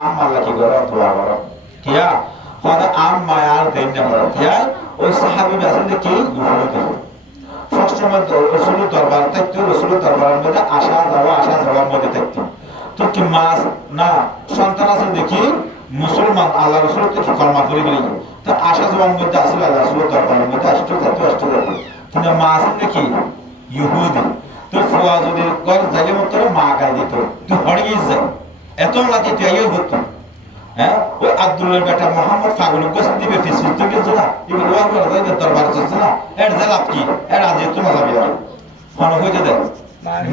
আল্লাহ কি দোয়া করো কিয়া হরে আম মায়ার দেন না করো কিয়া ওই সাহাবি আছেন যে কি ইহুদি সবসময় রসুলের দরবার থাকতো রসুলের দরবারের মধ্যে আসা যাওয়া আসা যাওয়ার মধ্যে থাকতো। তো কি মাছ? না সন্তান আছে দেখি মুসলমান আল্লাহ রসুল তো কি কর্মা করে তো আসা যাওয়ার মধ্যে আসলে আল্লাহ রসুলের দরবারের মধ্যে আসতে যেত আসতে যেত কিন্তু মা আছে দেখি? ইহুদি। তো ফুয়া যদি ঘর যাইলে মতো মা গাই দিত। হড়িয়ে যায়। এত লাতি তুই আইও হতো হ্যাঁ? ওই আব্দুল্লাহর বেটা মোহাম্মদ ফাগুল গোসল দিবে ফিসফিস তো গেছে না। এবার ওয়ার করে তাই দরবার চলছে না। এর লাভ কি? এর আজ তো মজা বিয়া ফোন হইতে দেয়?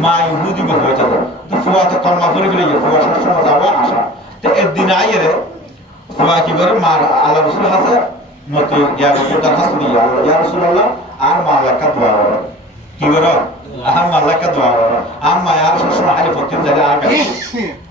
মা ইহুদি বে হইতে দেয়। তো ফুয়া তো কলমা করে গেলে ফুয়া সবসময় যাওয়া আসা। তো এর দিন আইয়ে রে ফুয়া কি করে? মা আল্লাহ রসুল হাসে নতুন ইয়া রসুল তার হাসু দিয়া ইয়া রসুল আল্লাহ আর মা লেখা দোয়া করে। কি করে আর মা লেখা দোয়া করে। আর মা আর সবসময় আলি ফকির যাইলে আর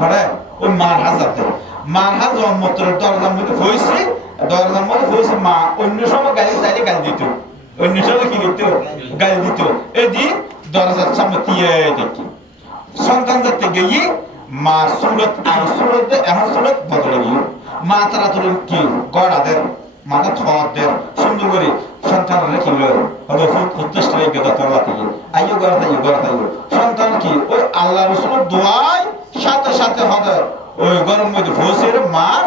মা, অন্য সময় কি দিত। গিয়ে, মা সুরত, আর সুরত, এখন সুরত বদলে গিয়ে মা তারা তোর কি গড়া দেন? মাথা থর দেন। সুন্দর করে সন্তানরা কি হলো রেখে দাও তোর থেকে সন্তান কি? ওই আল্লাহ রসুলের দোয়ায় সাথে সাথে হবে। ওই গরম মধ্যে ফসের মার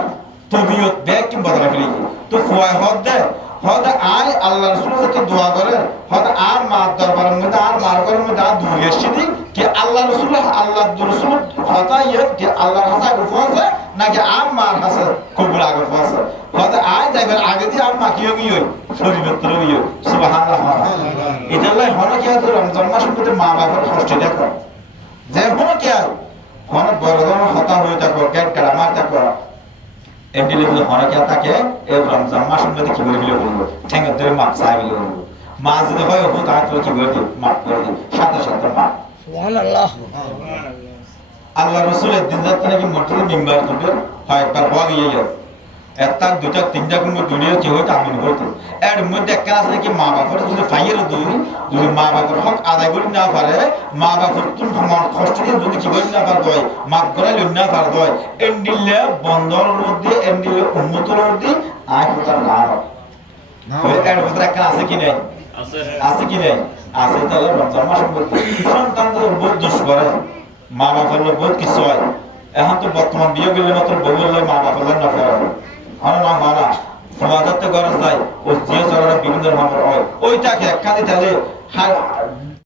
তবিয়ত ব্যাগ কিংবা বদলা ফেলি তো ফুয়ায় হদ দেয় হদ আয় আল্লাহ রসুল যাতে দোয়া করে, হদ আর মার দরবারের মধ্যে, আর মার ঘরের মধ্যে, আর দূরে এসে দিই কি আল্লাহ রসুল আল্লাহ রসুল হতা ইয়ে কি আল্লাহর হাসা আগে ফসে, নাকি আর মার হাসা, কবুল আগে ফসে। হদ আয় যাইবার আগে দিয়ে আর মা কি হবি ওই পরিবর্তন হবি সুবহানাল্লাহ। এটা হলো কি রমজান মাসের মধ্যে মা বাবার কষ্ট দেখো। যে হলো কি আর হন বড় ধরনের হতা হয়ে থাকো কেউ গ্রামার থাকো এমনি যদি হনে কে থাকে এই রমজান মাস মধ্যে কি করে বলব। ঠেঙ্গে ধরে মাপ চাই বলে বলব। মা যদি হয় ওপর তাহলে কি করে দিই মাপ করে দিই সাথে সাথে মাপ। আল্লাহ রসুলের দিন যাত্রা নাকি মোটর মেম্বার দুটো হয় একবার হওয়া গিয়ে গেল। একটা দুটা তিনটা কোনো দুনিয়া কি আমি এর মধ্যে একটা আছে নাকি মা বাবার যদি ফাইয়ের দুই যদি মা বাবার হক আদায় করি না পারে মা বাবার তুমি আমার কষ্ট দিয়ে যদি কি করি না পার দয় মাপ করাই লই না পার দয় এন্ডিলে বন্দর মধ্যে এন্ডিলে উন্নতর মধ্যে আয় কোথার না হয়। এর ভিতরে একটা আছে কি নাই? আছে। কি নাই? আছে তাহলে রমজান মধ্যে। সন্তান তো বহুত দুষ করে মা বাবার বহুত কিছু হয়। এখন তো বর্তমান বিয়ে গেলে মাত্র বউ মা বাবার লোক না ফেরা হয় না হয় না সমাজতে গরজ যায় ও জিও